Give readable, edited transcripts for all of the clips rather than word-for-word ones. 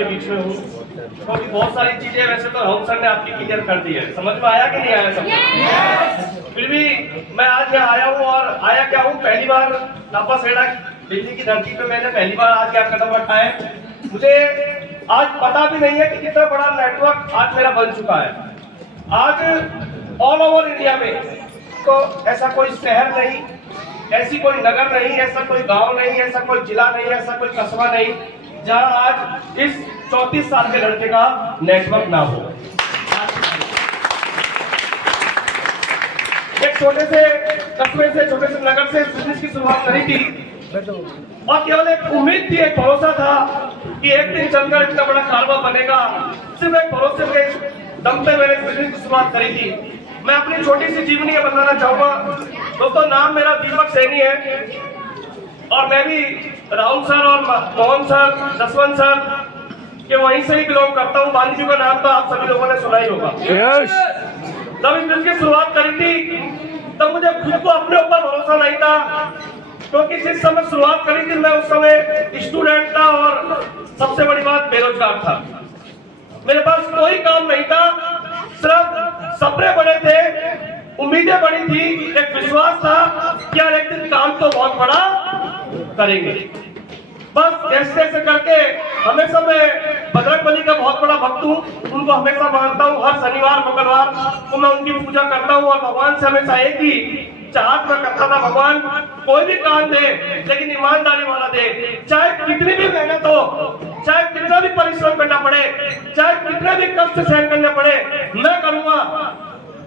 बीच में हूँ क्योंकि बहुत सारी चीजें वैसे तो राहुल सर ने आपकी क्लियर कर दी है, समझ में आया कि नहीं आया सब? फिर भी मैं आज यहाँ आया हूँ और आया क्या हूँ, पहली बार नापा सेड़ा दिल्ली की धरती पे मैंने पहली बार आज क्या कदम उठाए। मुझे आज पता भी नहीं है कि कितना बड़ा नेटवर्क आज मेरा बन चुका है। आज ऑल ओवर इंडिया में तो ऐसा कोई शहर नहीं, ऐसी कोई नगर नहीं, ऐसा कोई गांव नहीं, ऐसा कोई जिला नहीं, ऐसा कोई कस्बा नहीं जहां आज इस 34 साल के लड़के का नेटवर्क ना हो। एक छोटे से कस्बे से, छोटे से नगर से बिजनेस की शुरुआत करी थी और केवल एक उम्मीद थी, एक भरोसा था कि एक दिन चलकर इतना बड़ा कारोबार बनेगा। सिर्फ एक भरोसे के दम पे मैंने बिजनेस की शुरुआत करी थी। मैं अपनी छोटी सी जीवनी बताना चाहूंगा। दोस्तों, नाम मेरा दीपक सैनी है और मैं भी राहुल सर और मोहन सर, जसवंत सर के वहीं से ही बिलोंग करता हूँ। बांधी जी का नाम तो आप सभी लोगों ने सुना ही होगा। जब इस बिजनेस की शुरुआत करी थी तब मुझे खुद को अपने ऊपर भरोसा नहीं था, क्योंकि जिस समय शुरुआत करी थी मैं उस समय स्टूडेंट था और सबसे बड़ी बात बेरोजगार था। मेरे पास कोई काम नहीं था, सिर्फ सपने बड़े थे, उम्मीदें बड़ी थी, एक विश्वास था कि यार एक दिन काम तो बहुत बड़ा करेंगे। बस ऐसे ऐसे करके हमेशा मैं बजरंगबली का बहुत बड़ा भक्त हूँ, उनको हमेशा मानता हूँ। हर शनिवार मंगलवार को मैं उनकी पूजा करता हूँ और भगवान से हमेशा एक ही चाहत में करता था, भगवान कोई भी काम दे लेकिन ईमानदारी वाला दे। चाहे कितनी भी मेहनत हो, चाहे कितना भी परिश्रम करना पड़े, चाहे कितने भी कष्ट सहन करने पड़े, मैं करूंगा।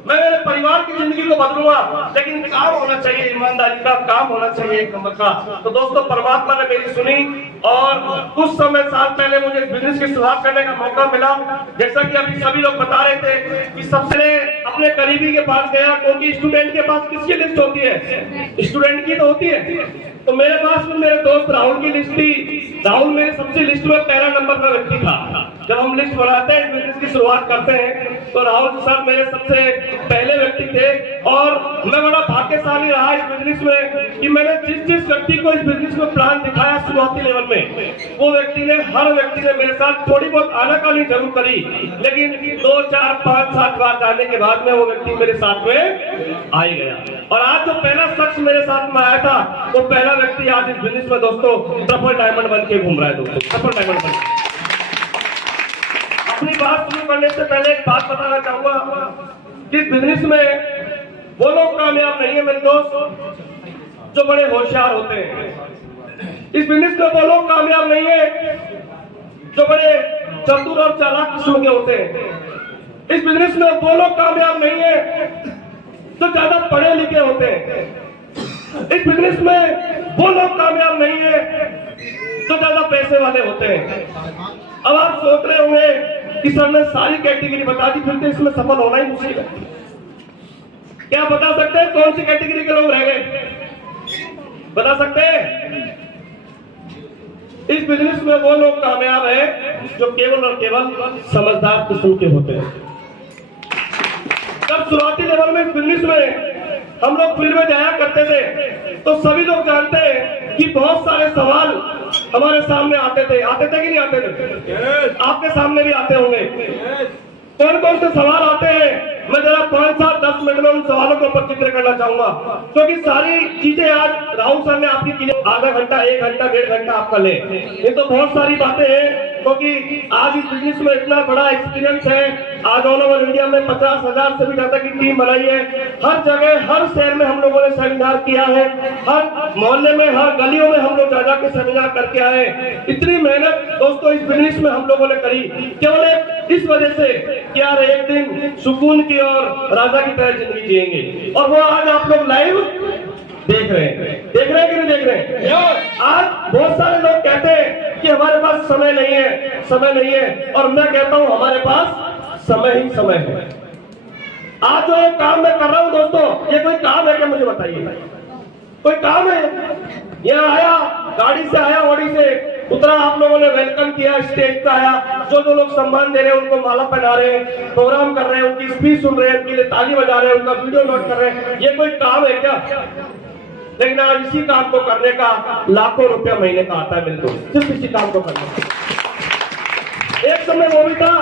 मैं मेरे परिवार की जिंदगी को बदलूंगा, लेकिन काम होना चाहिए, ईमानदारी का काम होना चाहिए एक नंबर का। तो दोस्तों, परमात्मा ने मेरी सुनी और कुछ समय साल पहले मुझे बिजनेस की शुरुआत करने का मौका मिला। जैसा कि अभी सभी लोग बता रहे थे कि सबसे अपने करीबी के पास गया, क्योंकि स्टूडेंट के पास किसकी लिस्ट होती है? स्टूडेंट की तो होती है। तो मेरे पास में मेरे दोस्त राहुल की लिस्ट थी। राहुल मेरे सबसे लिस्ट में पहला नंबर का व्यक्ति था। जब हम लिस्ट बनाते हैं, बिजनेस की शुरुआत करते हैं, तो राहुल सर मेरे सबसे पहले व्यक्ति थे और मैं बड़ा भाग्यशाली रहा इस बिजनेस में कि मैंने जिस व्यक्ति को इस बिजनेस में प्लान दिखाया शुरुआती लेवल में, वो व्यक्ति ने, हर व्यक्ति ने मेरे साथ थोड़ी बहुत आनाकानी जरूर करी, लेकिन 2, 4, 5, 7 बार जाने के बाद में वो व्यक्ति मेरे साथ में आ ही गया। और आज जो पहला शख्स मेरे साथ में आया था, वो पहला व्यक्ति आज इस बिजनेस में दोस्तों ट्रिपल डायमंड बन के घूम रहा है। दोस्तों, ट्रिपल डायमंड बन के। अपनी बात शुरू करने से पहले एक बात बताना चाहूंगा कि बिजनेस में वो लोग कामयाब नहीं है मेरे दोस्त जो बड़े होशियार होते हैं। इस बिजनेस में वो लोग कामयाब नहीं है जो बड़े चतुर और चालाक किस्म के होते हैं। इस बिजनेस में वो लोग कामयाब नहीं है जो ज्यादा पढ़े लिखे होते हैं। इस बिजनेस में वो लोग कामयाब नहीं है जो ज्यादा पैसे वाले होते हैं। अब आप सोच रहे होंगे कि सर ने सारी कैटेगरी बता दी, फिर तो इसमें सफल होना ही मुश्किल है। क्या बता सकते हैं कौन सी कैटेगरी के लोग रह गए? बता सकते हैं? इस बिजनेस में वो लोग कामयाब हैं जो केवल और केवल समझदार किस्म के होते हैं। जब शुरुआती लेवल में इस बिजनेस में हम लोग फील्ड में जाया करते थे तो सभी लोग जानते हैं कि बहुत सारे सवाल हमारे सामने आते थे कि नहीं आते थे? आपके सामने भी आते होंगे। कौन कौन से सवाल आते हैं, मैं जरा 5, 7, 10 मिनट में उन सवालों के ऊपर जिक्र करना चाहूंगा, क्योंकि सारी चीजें आज राहुल सर ने आपकी के लिए आधा घंटा, 1 घंटा, 1.5 घंटा आपका ले। ये तो बहुत सारी बातें हैं, क्योंकि आज इस बिजनेस में इतना बड़ा एक्सपीरियंस है। आज ऑल ओवर इंडिया में 50,000 से भी ज्यादा की टीम बनाई है। हर जगह, हर शहर में हम लोगों ने सेमिनार किया है, हर मोहल्ले में, हर गलियों में हम लोग जा के सेमिनार करके आए। इतनी मेहनत दोस्तों इस बिजनेस में हम लोगों ने करी, केवल इस वजह से कि यार एक दिन सुकून की और राजा की तरह जिंदगी जिएंगे। और वो आज आप लोग लाइव देख रहे हैं कि नहीं देख रहे हैं? आज बहुत सारे लोग कहते हैं कि हमारे पास समय नहीं है, समय नहीं है, और मैं कहता हूं हमारे पास समय ही समय है। आज जो एक काम मैं कर रहा हूं दोस्तों, ये कोई काम है क्या? मुझे बताइए, कोई काम है? यहाँ आया, गाड़ी से आया, ऑडी से उतरा, आप लोगों ने वेलकम किया, स्टेज पे आया, जो लोग सम्मान दे रहे हैं उनको माला पहना रहे हैं, प्रोग्राम कर रहे हैं, उनकी स्पीच सुन रहे हैं, उनके लिए ताली बजा रहे हैं, उनका वीडियो नोट कर रहे हैं, ये कोई काम है क्या? लेकिन आज इसी काम को करने का लाखों रुपया महीने का आता है मेरे दोस्त, सिर्फ इसी काम को करने का। समय वो भी था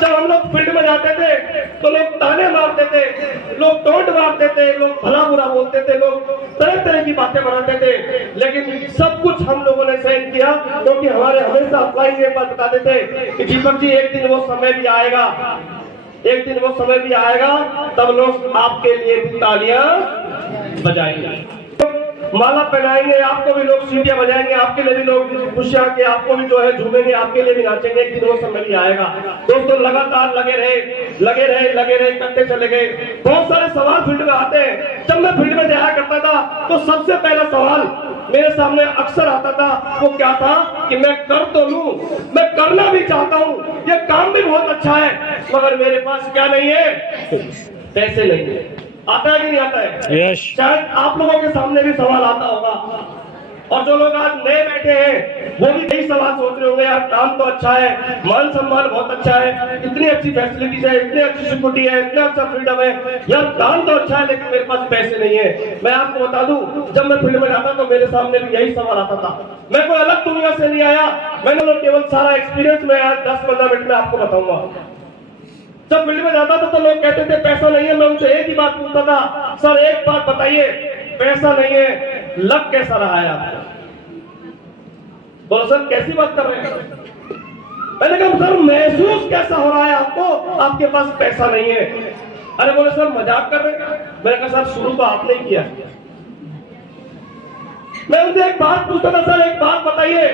जब हम लोग फील्ड में जाते थे तो लोग ताने मारते थे, लोग टोंट मारते थे, लोग भला बुरा बोलते थे, लोग तरह तरह की बातें बनाते थे, लेकिन सब कुछ हम लोगों ने सहन किया, क्योंकि हमारे हमेशा अपलाइन ये बात बताते थे कि दीपक जी एक दिन वो समय भी आएगा, एक दिन वो समय भी आएगा तब लोग आपके लिए भी तालियां बजाएंगे, माला पहनाएंगे, आपको भी लोग सीटियां बजाएंगे, आपके लिए भी लोग खुशियां के आपको भी जो है झूमेंगे, आपके लिए भी नाचेंगे, एक दिन वो समय भी आएगा। दोस्तों लगातार लगे रहे करते चले गए। बहुत सारे सवाल फील्ड में आते हैं। जब मैं फील्ड में जाया करता था तो सबसे पहला सवाल मेरे सामने अक्सर आता था, वो क्या था कि मैं कर तो लूं, मैं करना भी चाहता हूं, ये काम भी बहुत अच्छा है, मगर मेरे पास क्या नहीं है, पैसे नहीं है। आता है कि नहीं आता है? यस। शायद आप लोगों के सामने भी सवाल आता होगा, और जो लोग आज नए बैठे हैं वो भी यही सवाल सोच रहे होंगे, यार काम तो अच्छा है, मान सम्मान बहुत अच्छा है, इतनी अच्छी फैसिलिटीज है, इतनी अच्छी सिक्योरिटी है, इतना अच्छा फ्रीडम है, यार काम तो अच्छा है, लेकिन मेरे पास पैसे नहीं है। मैं आपको बता दूं, जब मैं फील्ड में जाता तो मेरे सामने भी यही सवाल आता था। मैं कोई अलग दुनिया से नहीं आया, मैंने केवल सारा एक्सपीरियंस में 10-15 मिनट में आपको बताऊंगा। जब फील्ड में जाता था तो लोग कहते थे पैसा नहीं है, मैं उनसे एक ही बात पूछता था, सर एक बात बताइए, पैसा नहीं है, लग कैसा रहा है आपको? बोलो सर कैसी बात कर रहे हैं? मैंने कहा सर महसूस कैसा हो रहा है आपको, आपके पास पैसा नहीं है? अरे बोले सर मजाक कर रहे हैं। मैंने कहा सर शुरू तो आपने ही किया। मैं उनसे एक बात पूछता था, सर एक बात बताइए,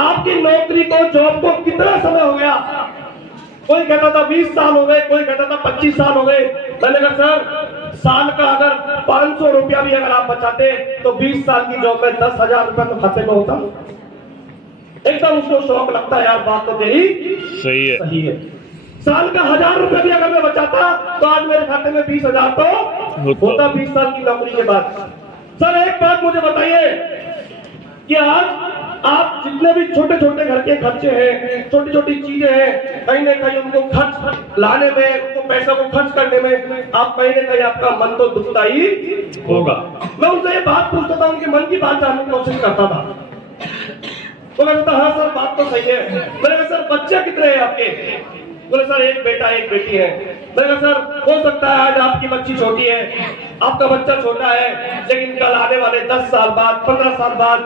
आपकी नौकरी को, जॉब को कितना समय हो गया? कोई कहता था 20 साल हो गए, कोई कहता था 25 साल हो गए। मैंने कहा सर साल का अगर 500 रुपया भी अगर आप बचाते तो 20 साल की जॉब में 10,000 रुपया तो खाते में होता। एकदम उसको शौक लगता है, यार बात तो तेरी सही है। साल का 1,000 रुपया भी अगर मैं बचाता तो आज मेरे खाते में 20,000 तो होता 20 साल की नौकरी के बाद। सर एक बात मुझे बताइए कि आज आप जितने भी छोटे छोटे घर के खर्चे हैं, छोटी छोटी चीजें हैं, कहीं ना कहीं उनको खर्च लाने में, उनको पैसा को खर्च करने में आप कहीं ना कहीं आपका मन तो दुखता ही होगा। मैं उनसे ये बात पूछता था, उनके मन की बात जानने की कोशिश करता था। तो मैं कहता हाँ सर बात तो सही है। मैंने कहा सर बच्चे कितने हैं आपके? बोले सर एक बेटा एक बेटी है। मैंने कहा सर हो सकता है आज आपकी बच्ची छोटी है, आपका बच्चा छोटा है, लेकिन कल आने वाले 10 साल बाद, 15 साल बाद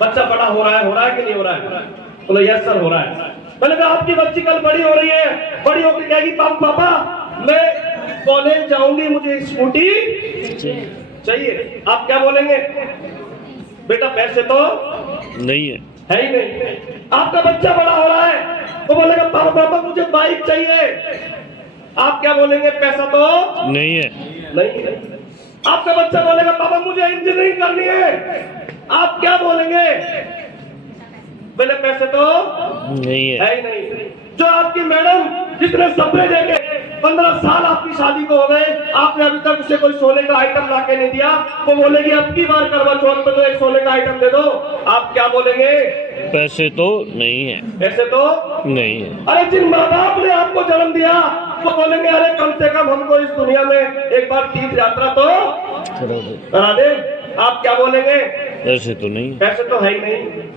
बच्चा बड़ा हो रहा है कि नहीं हो रहा है? बोले यस सर हो रहा है। मैंने कहा आपकी बच्ची कल बड़ी हो रही है, बड़ी होकर कहेगी पापा मैं कॉलेज जाऊंगी, मुझे स्कूटी चाहिए। आप क्या बोलेंगे? बेटा पैसे तो नहीं है ही नहीं। आपका बच्चा बड़ा हो रहा है तो बोलेगा पापा मुझे बाइक चाहिए। आप क्या बोलेंगे? पैसा तो नहीं है। आपका बच्चा बोलेगा पापा मुझे इंजीनियरिंग करनी है। आप क्या बोलेंगे? बोले पैसे तो नहीं है ही नहीं। जो आपकी मैडम जितने सपने देके 15 साल आपकी शादी को हो गए, आपने अभी तक उसे कोई सोने का आइटम ला के नहीं दिया, वो बोलेगी अब की बार करवा चौथ पे तो एक सोने का आइटम दे दो। आप क्या बोलेंगे? पैसे तो नहीं है। पैसे तो नहीं है। अरे जिन माँ बाप ने आपको जन्म दिया वो बोलेंगे अरे कम से कम हमको इस दुनिया में एक बार तीर्थ यात्रा तो करा दे। आप क्या बोलेंगे? पैसे तो नहीं, पैसे तो है ही नहीं।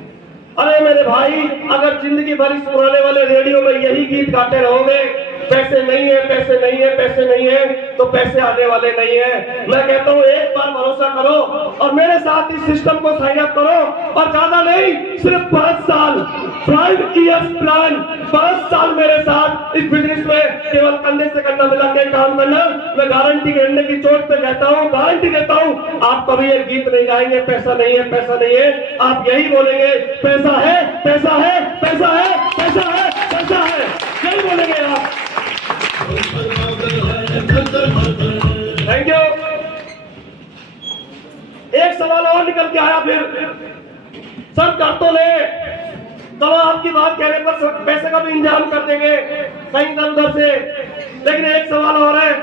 अरे मेरे भाई अगर जिंदगी भर इस पुराने वाले रेडियो में यही गीत गाते रहोगे, पैसे नहीं है, पैसे नहीं है, पैसे नहीं है, तो पैसे आने वाले नहीं है। मैं कहता हूँ एक बार भरोसा करो और मेरे साथ इस सिस्टम को साइन अप करो, और ज्यादा नहीं सिर्फ 5 साल 5 इयर्स प्लान, 5 साल मेरे साथ इस बिजनेस में केवल कंधे से कंधा मिला के काम करना। मैं गारंटी करने की चोट पे कहता हूँ, गारंटी देता हूँ, आप कभी ये गीत नहीं गाएंगे पैसा नहीं है, पैसा नहीं है। आप यही बोलेंगे पैसा है, पैसा है, पैसा है, पैसा है, पैसा है, यही बोलेंगे आप। Thank you. एक सवाल और निकल के आया फिर, सर कर तो ले, चलो आपकी बात कहने पर पैसे का भी इंतजाम कर देंगे कहीं इधर उधर से, लेकिन एक सवाल और है,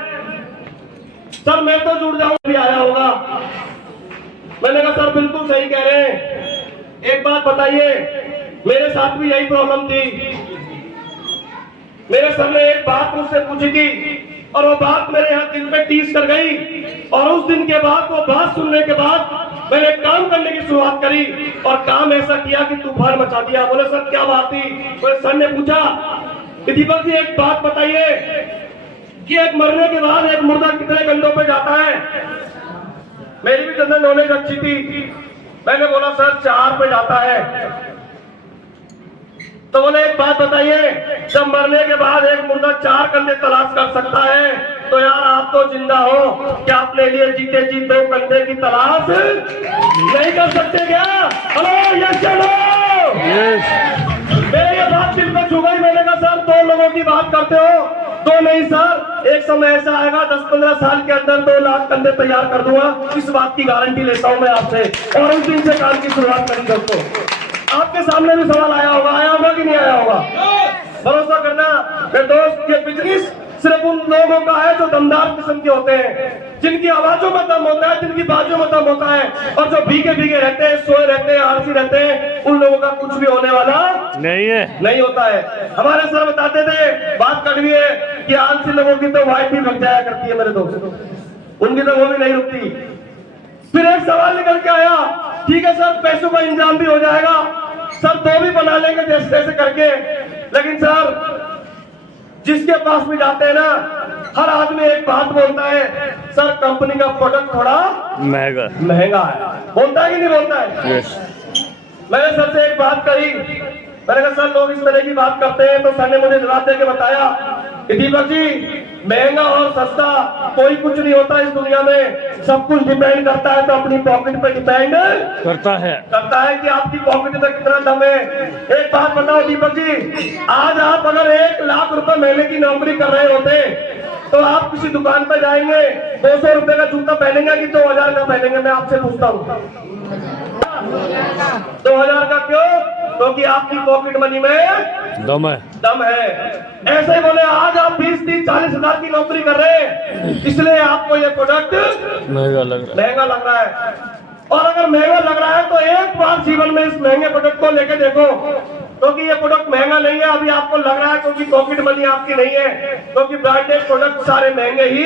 सर मैं तो जुड़ जाऊंगा भी आया होगा। मैंने कहा सर बिल्कुल सही कह रहे हैं, एक बात बताइए, मेरे साथ भी यही प्रॉब्लम थी। मेरे सर ने एक बात मुझसे पूछी थी और वो बात मेरे यहाँ दिल पे टीस कर गई, और उस दिन के बाद वो बात सुनने के बाद मैंने काम करने की शुरुआत करी और काम ऐसा किया कि तूफान मचा दिया। बोले सर क्या बात थी? बोले सर ने पूछा दीपक जी एक बात बताइए कि एक मरने के बाद एक मुर्दा कितने कंधों पे जाता है? मेरी भी जनरल नॉलेज अच्छी थी, मैंने बोला सर 4 पे जाता है। तो बोले एक बात बताइए, जब मरने के बाद एक मुर्दा 4 कंधे तलाश कर सकता है तो यार आप तो जिंदा हो, क्या अपने लिए जीते जी 2 कंधे की तलाश नहीं कर सकते क्या? हेलो यस चलो मेरी ये बात दिल में छू गई। मैंने कहा सर 2 लोगों की बात करते हो? 2 नहीं सर, एक समय ऐसा आएगा 10-15 साल के अंदर 2 लाख कंधे तैयार कर दूंगा, इस बात की गारंटी लेता हूं मैं आपसे। और उस दिन से काम की शुरुआत करी दोस्तों। आपके सामने भी सवाल आया होगा कि नहीं आया होगा? भरोसा करना मेरे दोस्त, ये बिजनेस सिर्फ उन लोगों का है जो दमदार किस्म के होते हैं, जिनकी आवाजों में दम होता है, जिनकी बाजों में दम होता है, और जो भीगे भीगे रहते हैं, सोए रहते हैं, आलसी रहते हैं, उन लोगों का कुछ भी होने वाला नहीं होता है। हमारे सर बताते थे, बात कड़वी है कि आलसी लोगों की तो वाइफ भी भग जाया करती है मेरे दोस्त, उनकी तो वो भी नहीं रुकती। फिर एक सवाल निकल के आया, ठीक है सर पैसों का इंतजाम भी हो जाएगा सर, 2 भी बना लेंगे जैसे तैसे करके, लेकिन सर जिसके पास भी जाते हैं ना, हर आदमी एक बात बोलता है, सर कंपनी का प्रोडक्ट थोड़ा महंगा है। बोलता है कि नहीं बोलता है? मैंने सर से एक बात कही, मैंने कहा सर लोग इस तरह की बात करते हैं, तो सर ने मुझे जवाब देके बताया कि दीपक जी महंगा और सस्ता कोई कुछ नहीं होता इस दुनिया में, सब कुछ डिपेंड करता है तो अपनी पॉकेट पे डिपेंड करता है कि आपकी पॉकेट में कितना दम है। एक बात बताओ दीपक जी, आज आप अगर 1 लाख रुपए महीने की नौकरी कर रहे होते तो आप किसी दुकान पर जाएंगे 200 रुपए का जूता पहनेंगे कि 2000 का पहनेंगे? मैं आपसे पूछता हूँ 2000 का क्यों? क्योंकि आपकी पॉकेट मनी में दम है। ऐसे ही बोले आज आप 20-30-40 हजार की नौकरी कर रहे हैं, इसलिए आपको ये प्रोडक्ट महंगा लग रहा है। और अगर महंगा लग रहा है तो एक बार जीवन में इस महंगे प्रोडक्ट को लेके देखो, क्योंकि ये प्रोडक्ट महंगा नहीं है। अभी आपको लग रहा है क्योंकि पॉकेट मनी आपकी नहीं है, क्योंकि ब्रांडेड प्रोडक्ट सारे महंगे ही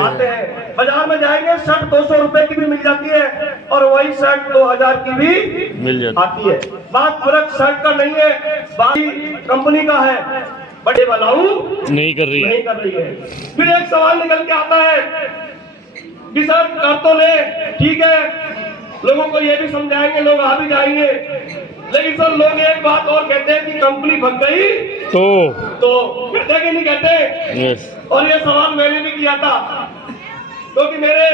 आते हैं। बाजार में जाएंगे शर्ट 200 रुपए की भी मिल जाती है और वही शर्ट 2000 की भी मिल आती है। बात फर्क शर्ट का नहीं है, बात कंपनी का है, बड़े वालाऊ नहीं कर रही है। फिर एक सवाल निकल के आता है कि सर कर तो ले, ठीक है, लोगों को ये भी समझाएंगे, लोग आ भी जाएंगे, लेकिन सर लोग एक बात और कहते हैं कि कंपनी भग गई तो कहते कि नहीं कहते? और ये सवाल मैंने भी किया था, क्योंकि मेरे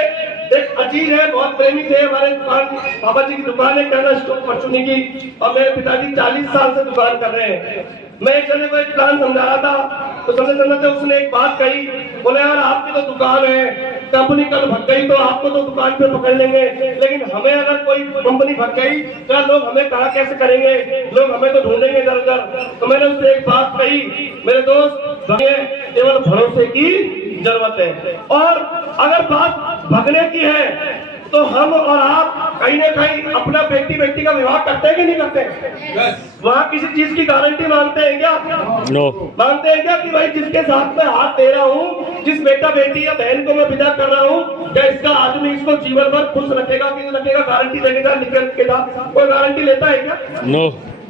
एक अजीज है, बहुत प्रेमी थे, हमारे दुकान बाबा जी की दुकान है कहना स्टोर परचूनी की, और मेरे पिताजी 40 साल से दुकान कर रहे हैं। मैं एक जने को एक प्लान समझा रहा था, तो समझते उसने एक बात कही, बोले यार आपकी तो दुकान है, कंपनी कल भग गई तो आपको तो दुकान पे पकड़ लेंगे, लेकिन हमें अगर कोई कंपनी भग गई तो लोग हमें कहा कैसे करेंगे, लोग हमें तो ढूंढेंगे इधर उधर। तो मैंने उससे एक बात कही, मेरे दोस्त केवल भरोसे की जरूरत है, और अगर बात भगने की है तो हम और आप कहीं ना कहीं अपना बेटी का विवाह करते हैं कि नहीं करते? वहाँ किसी चीज की गारंटी मांगते हैं क्या? मांगते हैं क्या कि भाई जिसके साथ में हाथ दे रहा हूँ, जिस बेटा बेटी या बहन को मैं विदा कर रहा हूँ, क्या इसका आदमी इसको जीवन भर खुश रखेगा कि नहीं रखेगा, गारंटी देगा निकल के साथ कोई गारंटी लेता है क्या?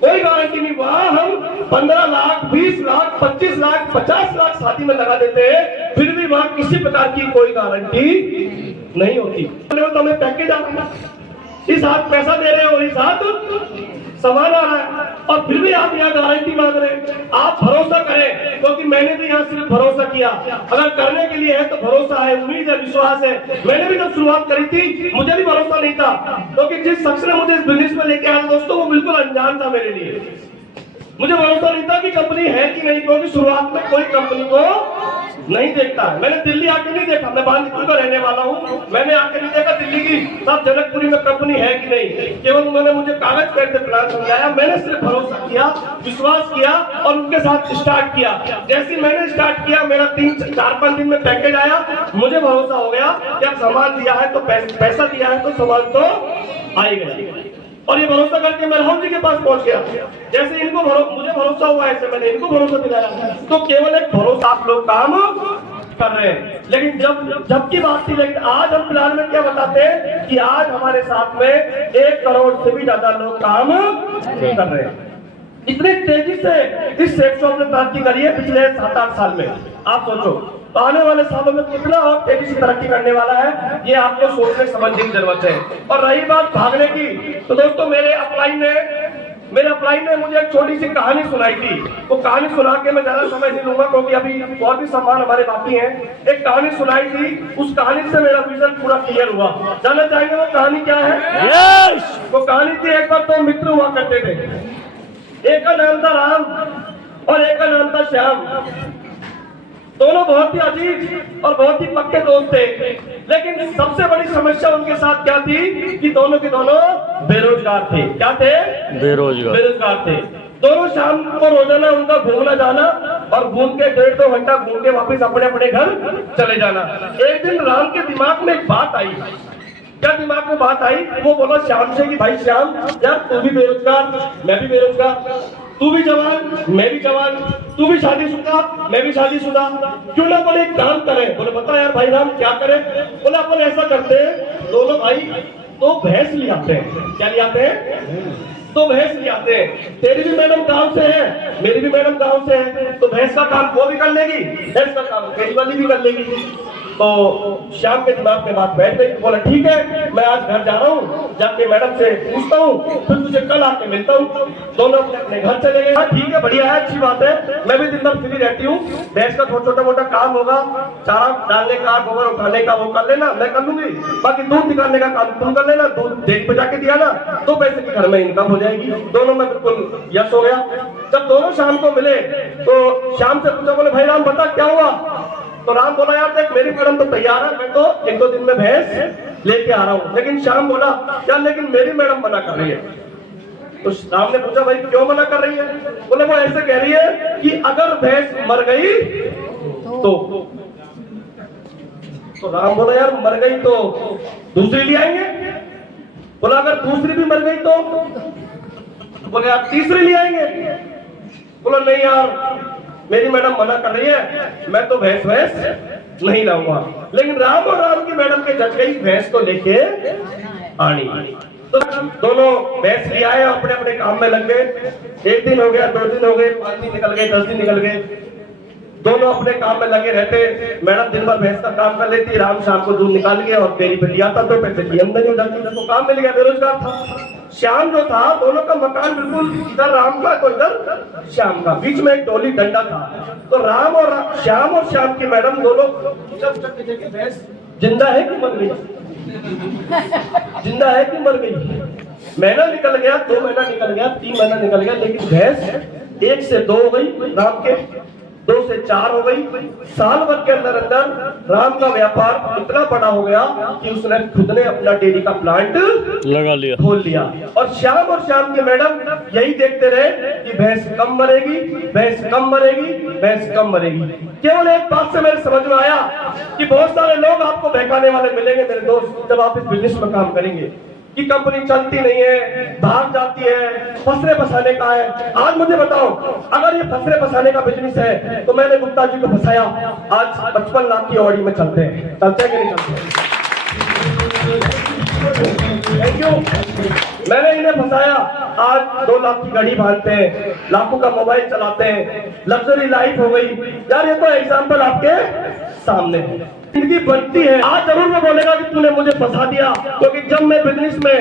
कोई गारंटी नहीं। वहाँ हम 15 लाख 20 लाख 25 लाख 50 लाख शादी में लगा देते हैं, फिर भी वहाँ किसी प्रकार की कोई गारंटी नहीं होती। तो हमें पैकेज आ रहा है, इस हाथ पैसा दे रहे हो, इस हाथ सामान आ रहा है, और फिर भी आप यहाँ गारंटी मांग रहे हैं। आप भरोसा करें, क्योंकि मैंने भी यहाँ सिर्फ भरोसा किया, अगर करने के लिए है तो भरोसा है, उम्मीद है, विश्वास है। मैंने भी जब शुरुआत करी थी मुझे भी भरोसा नहीं था, क्योंकि जिस शख्स ने मुझे इस बिजनेस में लेके आया दोस्तों, वो बिल्कुल अनजान था मेरे लिए। मुझे भरोसा नहीं था कि कंपनी है कि नहीं, क्योंकि शुरुआत में कोई कंपनी को नहीं देखता है। मैंने दिल्ली आके नहीं देखा, मैं बांदीपुर का रहने वाला हूँ, मैंने आके नहीं देखा दिल्ली की सब जनकपुरी में कंपनी है कि नहीं, केवल उन्होंने मुझे कागज पेन से प्लान समझाया, मैंने सिर्फ भरोसा किया, विश्वास किया और उनके साथ स्टार्ट किया। जैसे मैंने स्टार्ट किया, मेरा 3-4-5 दिन में पैकेज आया, मुझे भरोसा हो गया कि अब सामान दिया है तो पैसा दिया है तो सामान तो आएगा। और ये भरोसा करके मैं राहुल जी के पास पहुंच गया, जैसे इनको मुझे भरोसा हुआ ऐसे मैंने इनको भरोसा दिलाया। तो केवल एक भरोसा आप लोग काम कर रहे हैं, लेकिन जब की बात थी, लेकिन आज हम प्लान में क्या बताते हैं कि आज हमारे साथ में 1 करोड़ से भी ज्यादा लोग काम कर रहे हैं। इतनी तेजी से इस सेक्स शॉप ने तरक्की करी है पिछले 7-8 साल में। आप सोचो तो आने वाले सालों में कितना और तेजी से तरक्की करने वाला है, ये आपको सोचने समझने की जरूरत है। और रही बात भागने की, तो दोस्तों मेरे अपलाइन ने मुझे एक छोटी सी कहानी सुनाई थी। वो कहानी सुना के मैं ज्यादा समय नहीं लूंगा क्योंकि अभी और भी सामान हमारे बाकी हैं। एक कहानी सुनाई थी, उस कहानी से मेरा विजन पूरा क्लियर हुआ। जानना चाहेंगे वो कहानी क्या है? वो कहानी थी, एक बार दो मित्र हुआ करते थे, एक का नाम था राम और एक का नाम था श्याम। दोनों बहुत ही अजीज और बहुत ही पक्के दोस्त थे, लेकिन सबसे बड़ी समस्या उनके साथ क्या थी कि दोनों के दोनों बेरोजगार थे। क्या थे? बेरोजगार थे। दोनों शाम को रोजाना उनका घूमना जाना और घूम के 1.5-2 घंटा घूम के वापिस अपने अपने घर चले जाना। एक दिन राम के दिमाग में एक बात आई। क्या दिमाग में बात आई? वो बोला श्याम से कि भाई श्याम, यार तू भी बेरोजगार, मैं भी बेरोजगार, तू भी जवान, मैं भी जवान, तू भी शादीशुदा, मैं भी शादीशुदा, क्यों ना बोले एक काम करें। बोले बता यार भाई राम क्या करें? बोले अपन ऐसा करते हैं, दोनों भाई तो भैंस ले आते हैं। क्या ले आते हैं? तो भैंस ले आते हैं। तेरी भी मैडम गांव से है, मेरी भी मैडम गांव से है, तो भैंस का काम वो भी कर लेगी, भैंस का काम मेरी वाली भी कर लेगी। तो शाम के दिमाग में बात बैठ गई। बोला ठीक है, मैं आज घर जा रहा हूँ, जाके मैडम से पूछता हूँ, फिर तुझे कल आके मिलता हूँ। दोनों अपने घर चले गए। हाँ ठीक है, बढ़िया है, अच्छी बात है, मैं भी दिन भर फ्री रहती हूँ, भैंस का छोटा मोटा काम होगा, चारा डालने का, गोबर उठाने का वो कर लेना, मैं कर लूंगी, बाकी दूध निकालने का काम तुम कर लेना, दूध डेट पे जाके दिया ना, 2 पैसे की घर में इनकम हो जाएगी। दोनों में बिल्कुल यश हो गया। जब दोनों शाम को मिले तो शाम से पूछा, बोले भाई राम बता क्या हुआ? तो राम बोला यार देख मेरी मैडम तो तैयार है, मैं तो 1-2 दिन में भैंस लेके आ रहा हूँ। लेकिन श्याम बोला यार लेकिन मेरी मैडम मना कर रही है। तो राम ने पूछा भाई क्यों मना कर रही है? बोले वो ऐसे कह रही है कि अगर भैंस मर गई तो राम बोला यार मर गई तो दूसरी ले आएंगे। बोला अगर दूसरी भी मर गई तो? बोले यार तीसरी ले आएंगे। बोला नहीं यार मेरी मैडम मना कर रही है, मैं तो भैंस नहीं लाऊंगा। लेकिन राम और राम की मैडम के जज गई भैंस को लेके आनी। तो दोनों भैंस ले आए, अपने अपने काम में लग गए। 1 दिन हो गया, 2 दिन हो गए, 5 दिन निकल गए, 10 दिन निकल गए, दोनों अपने काम में लगे रहते। मैडम दिन भर भैंस का काम कर लेती, राम शाम को दूध निकाल के और डेयरी पे लिया था, 2 पैसे की आमदनी हो जाती, तो काम मिल गया, बेरोजगार था। श्याम जो था, दोनों का मकान बिल्कुल इधर राम का तो इधर श्याम का, बीच में एक डोली डंडा था। तो राम और श्याम की मैडम दोनों भैंस जिंदा है कि मर गई, जिंदा है कि मर गई। महीना निकल गया, 2 महीना निकल गया, 3 महीना निकल गया, लेकिन भैंस 1 से 2 हो गई, राम के 2 से 4 हो गई। साल भर के अंदर राम का व्यापार इतना बड़ा हो गया कि उसने खुद ने अपना डेयरी का प्लांट लगा लिया, खोल लिया। और श्याम की मैडम यही देखते रहे कि भैंस कम मरेगी, भैंस कम मरेगी, भैंस कम मरेगी। केवल एक बात से मेरे समझ में आया कि बहुत सारे लोग आपको बहकाने वाले मिलेंगे मेरे दोस्त, जब आप इस बिजनेस में काम करेंगे कि कंपनी चलती नहीं है, भाग जाती है, फसरे फंसाने का है। आज मुझे बताओ, अगर ये फसरे फंसाने का बिजनेस है तो मैंने गुप्ता जी को फंसाया, आज 55 लाख की ऑडी में चलते हैं कि नहीं चलते? Thank you. मैंने इन्हें फंसाया, आज 2 लाख की गाड़ी भागते हैं, लाखों का मोबाइल चलाते हैं, लग्जरी लाइफ हो गई। यार ये तो एग्जाम्पल आपके सामने है, जिंदगी बनती है। आज जरूर वो बोलेगा कि तूने मुझे फंसा दिया, क्योंकि जब मैं बिजनेस में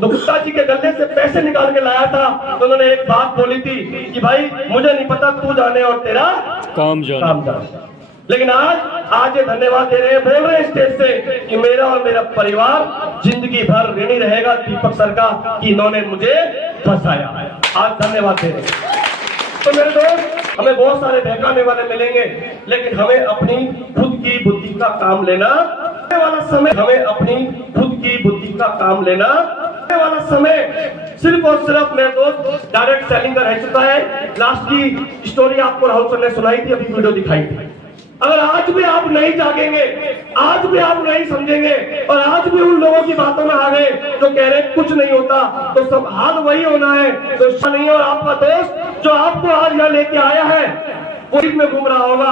गुप्ता जी के गले से पैसे निकाल के लाया था तो उन्होंने एक बात बोली थी कि भाई मुझे नहीं पता, तू जाने और तेरा काम जाने। लेकिन आज ये धन्यवाद दे रहे हैं, बोल रहे हैं स्टेज से कि मेरा और मेरा परिवार जिंदगी भर ऋणी रहेगा दीपक सर का कि इन्होंने मुझे फंसाया। आज धन्यवाद दे रहे हैं। तो मेरे दोस्त, हमें बहुत सारे बहकाने वाले मिलेंगे, लेकिन हमें अपनी खुद की बुद्धि का काम लेना वाला समय, हमें अपनी खुद की बुद्धि का काम लेना वाला समय सिर्फ और सिर्फ मेरे दोस्त डायरेक्ट सेलिंग का रह चुका है। लास्ट की स्टोरी आपको राहुल सर ने सुनाई थी, अभी वीडियो दिखाई थी। अगर आज भी आप नहीं जागेंगे, आज भी आप नहीं समझेंगे और आज भी उन लोगों की बातों में आ गए जो कह रहे कुछ नहीं होता, तो सब हाल वही होना है। तो नहीं, और आपका दोस्त जो आपको आज यहाँ लेके आया है, पुलिस में घूम रहा होगा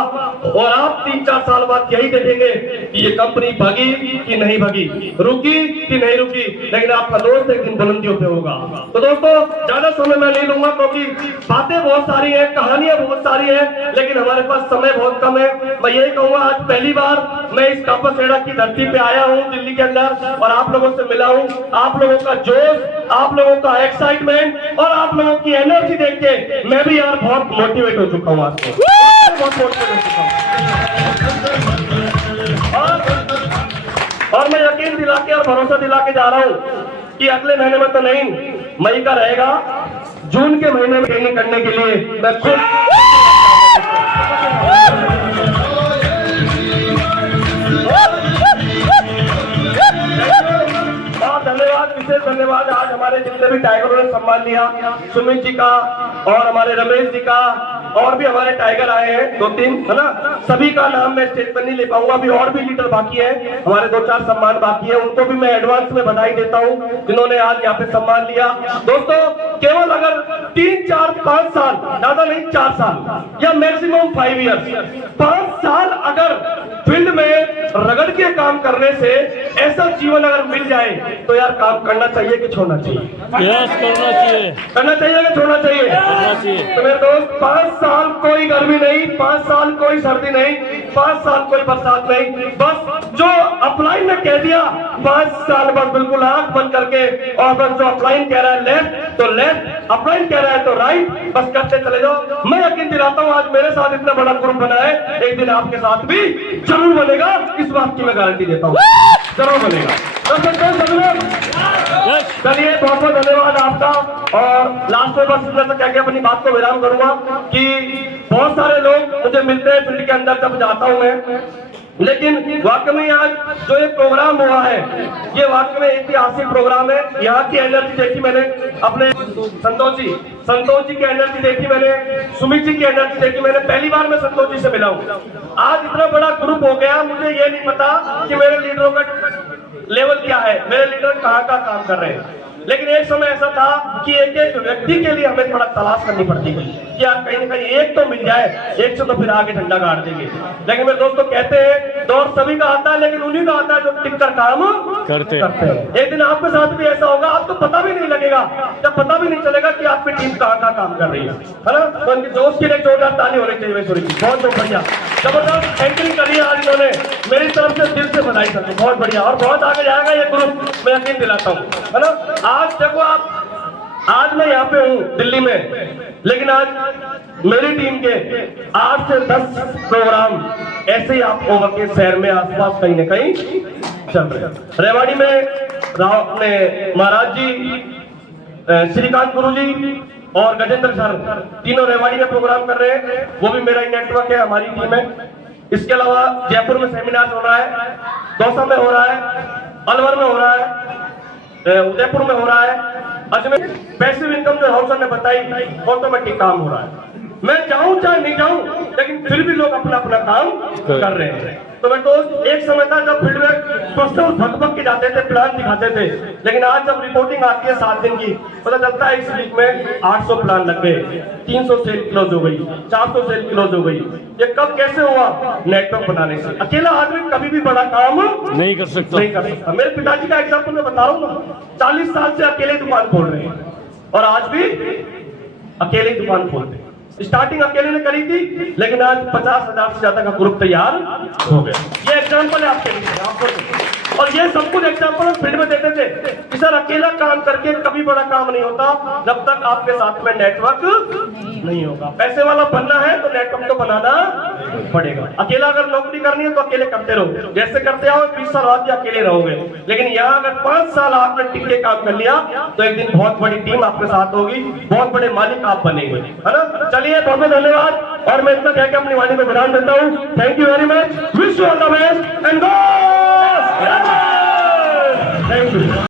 और आप 3-4 साल बाद यही देखेंगे कि ये कंपनी भागी कि नहीं भागी, रुकी कि नहीं रुकी, लेकिन आपका दोस्त एक दिन बुलंदियों पे होगा। तो दोस्तों ज्यादा समय मैं नहीं लूंगा क्योंकि बातें बहुत सारी है, कहानियां बहुत सारी है, लेकिन हमारे पास समय बहुत कम है। मैं यही कहूंगा आज पहली बार मैं इस कापासेड़ा की धरती पे आया हूँ दिल्ली के अंदर और आप लोगों से मिला हूँ। आप लोगों का जोश, आप लोगों का एक्साइटमेंट और आप लोगों की एनर्जी देख के मैं भी यार बहुत मोटिवेट हो चुका हूँ। आज बहुत मोटिवेट हो चुका हूँ और मैं यकीन दिला के और भरोसा दिला के जा रहा हूँ कि अगले महीने में तो नहीं, मई का रहेगा, जून के महीने में ट्रेनिंग करने के लिए मैं खुद धन्यवाद, विशेष धन्यवाद। आज हमारे जितने भी टाइगरों ने सम्मान लिया, सुमित जी का और हमारे रमेश जी का, और भी हमारे टाइगर आए हैं 2-3, है ना, सभी का नाम मैं स्टेज पर नहीं ले पाऊंगा, अभी और भी लीडर बाकी है, हमारे 2-4 सम्मान बाकी है, उनको भी मैं एडवांस में बधाई देता हूं जिन्होंने आज यहाँ पे सम्मान लिया। दोस्तों केवल अगर 3-4-5 साल, ज्यादा नहीं 4 साल या मैक्सिमम 5 ईयर्स, 5 साल अगर फील्ड में रगड़ के काम करने से ऐसा जीवन अगर मिल जाए तो यार काम करना चाहिए कि छोड़ना चाहिए? करना चाहिए। करना चाहिए कि छोड़ना चाहिए? तो मेरे दोस्त 5 साल कोई गर्मी नहीं, 5 साल कोई सर्दी नहीं, 5 साल कोई बरसात नहीं, बस जो अपलाइन ने कह दिया 5 साल बस बिल्कुल आंख बंद करके, और बस जो अपलाइन कह रहा है लेफ्ट तो लेफ्ट, अपलाइन कह रहा है तो राइट, बस करते चले जाओ। मैं यकीन दिलाता हूँ आज मेरे साथ इतना बड़ा ग्रुप बना है, एक दिन आपके साथ भी जरूर बनेगा, इस बात की मैं गारंटी देता हूँ, जरूर बनेगा। चलिए बहुत बहुत धन्यवाद आपका। और लास्ट में बस इतना क्या अपनी बात को विराम करूंगा कि बहुत सारे लोग मुझे मिलते हैं फील्ड के अंदर जब जाता हूं मैं, लेकिन वाकई में आज जो ये प्रोग्राम हुआ है ये वाकई में ऐतिहासिक प्रोग्राम है। यहाँ की एनर्जी देखी मैंने, अपने संतोष जी की एनर्जी देखी मैंने, सुमित जी की एनर्जी देखी मैंने, पहली बार मैं संतोष जी से मिला हूँ। आज इतना बड़ा ग्रुप हो गया, मुझे ये नहीं पता कि मेरे लीडरों का लेवल क्या है, मेरे लीडर कहाँ का काम कर रहे हैं, लेकिन एक समय ऐसा था कि एक एक व्यक्ति के लिए हमें थोड़ा तलाश करनी पड़ती थी कि यार कहीं ना कहीं एक तो मिल जाए, एक से तो फिर आगे झंडा गाड़ देंगे। लेकिन मेरे दोस्तों कहते हैं दौर सभी का आता है, लेकिन उन्हीं का आता है जो टिक कर काम करते हैं। एक दिन आपके साथ भी ऐसा होगा, आपको पता भी नहीं लगेगा, जब पता भी नहीं चलेगा कि आपकी टीम कहाँ का काम कर रही है ना। तो उनके दोस्त के लिए जोरदार ताली होनी चाहिए वैश्वरी की, बहुत बढ़िया, जबरदस्त एंकरिंग करी है आज इन्होंने, मेरी तरफ से दिल से बधाई करते, बहुत बढ़िया, और बहुत आगे जाएगा ये ग्रुप, मैं यकीन दिलाता हूँ, है ना। आज देखो आप, आज मैं यहाँ पे हूँ दिल्ली में, लेकिन आज मेरी टीम के 8 से 10 प्रोग्राम ऐसे ही आप होगा के शहर में आसपास कहीं ना कहीं चल रहे हैं। रेवाड़ी में राव ने महाराज जी, श्रीकांत गुरु जी और गजेंद्र सर तीनों रेवाड़ी में प्रोग्राम कर रहे हैं, वो भी मेरा ही नेटवर्क है, हमारी टीम है। इसके अलावा जयपुर में सेमिनार हो रहा है, दौसा में हो रहा है, अलवर में हो रहा है, उदयपुर में हो रहा है, अजमेर। पैसिव इनकम जो हाउसर ने बताई ऑटोमेटिक काम हो रहा है, मैं जाऊं चाहे नहीं जाऊं, लेकिन फिर भी लोग अपना अपना काम कर रहे हैं। तो मैं दोस्त एक समय था जब फील्ड में पर्सनल भग के जाते थे, प्लान दिखाते थे, लेकिन आज जब रिपोर्टिंग आती है 7 दिन की, पता चलता है इस वीक में 800 प्लान लग गए, 300 सेल क्लोज हो गई, 400 सेल क्लोज हो गई। ये कब कैसे हुआ? नेटवर्क बनाने से। अकेला आदमी कभी भी बड़ा काम नहीं कर सकता। मेरे पिताजी का एग्जाम्पल मैं बता रहा हूँ, 40 साल से अकेले दुकान खोल रहे हैं और आज भी अकेले दुकान खोलते हैं। स्टार्टिंग अकेले ने करी थी, लेकिन आज 50,000 से ज्यादा का ग्रुप तैयार हो गया। ये एग्जांपल है आपके लिए, आपको, और ये सब कुछ एग्जांपल हम फील्ड में देते थे कि सर अकेला काम करके कभी बड़ा काम नहीं होता जब तक आपके साथ में नेटवर्क नहीं होगा। पैसे वाला बनना है तो नेटवर्क तो बनाना पड़ेगा। अकेला अगर नौकरी करनी है तो अकेले करते रहो, जैसे करते आओ, 20 साल बाद भी अकेले रहोगे, लेकिन यहाँ अगर 5 साल आपने टिक के काम कर लिया तो एक दिन बहुत बड़ी टीम आपके साथ होगी, बहुत बड़े मालिक आप बनेंगे, है ना। चलिए बहुत बहुत धन्यवाद, और मैं इतना कह के अपनी वाणी में विराम देता हूँ। Thank you very much, wish you all the best and God